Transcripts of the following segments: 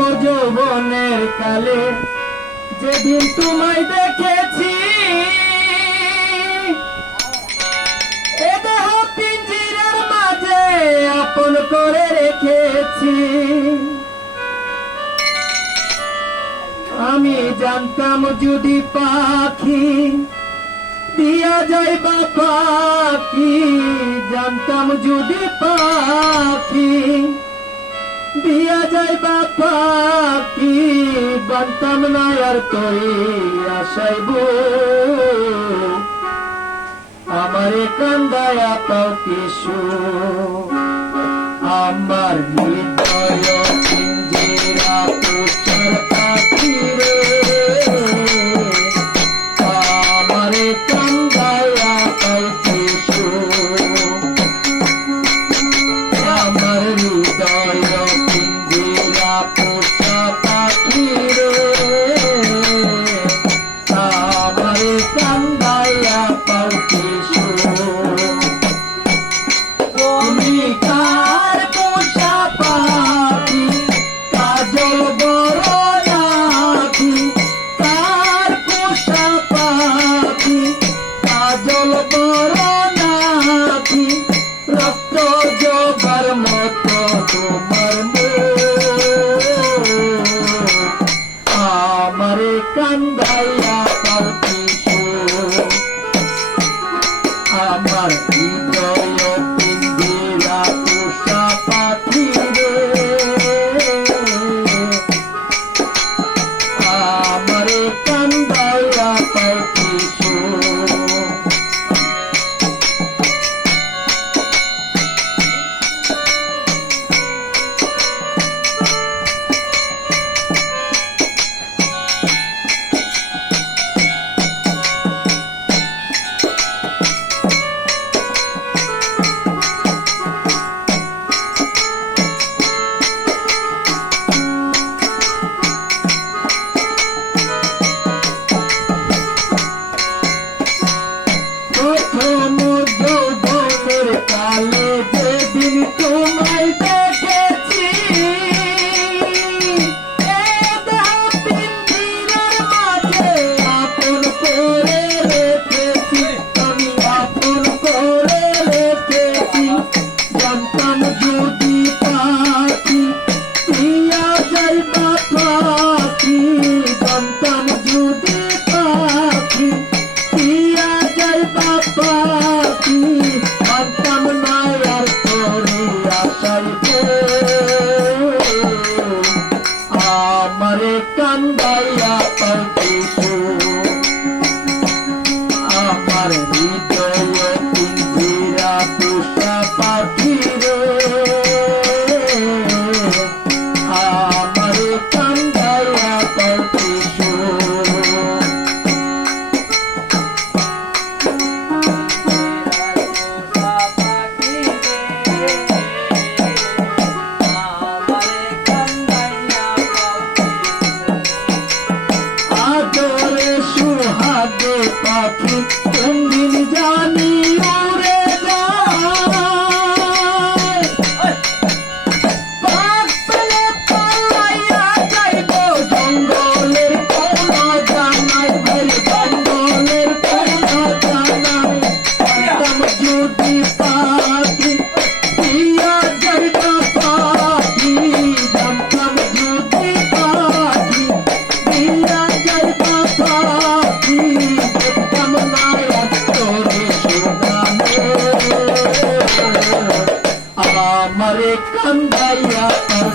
যৌবনের কালে। যেদিন তোমায় দেখেছি আপন করে রেখেছি। আমি জানতাম যদি পাখি দিয়া যায় বা পাখি, জানতাম যদি পাখি দিয়া যায় বাপা কি বান্তাম না আর কই আসাইব আমার কান্দায় পাও কিছু, আমার নিয়ে Come on. Pallapal কোনদিন আমারে কান্দাইয়া তার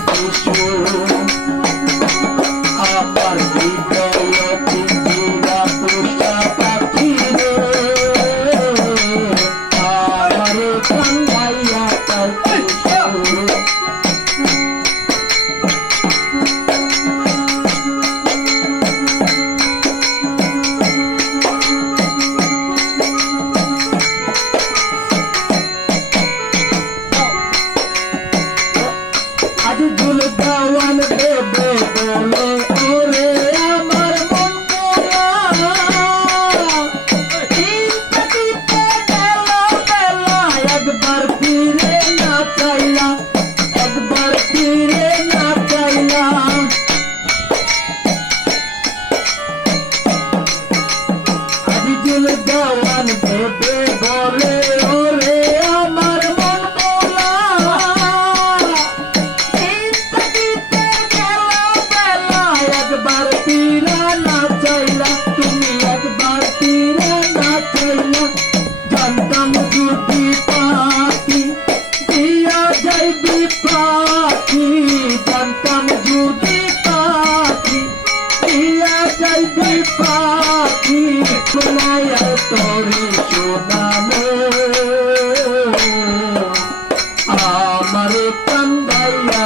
পাখি শোনায় তরে শোনালো আমার কান্দাইয়া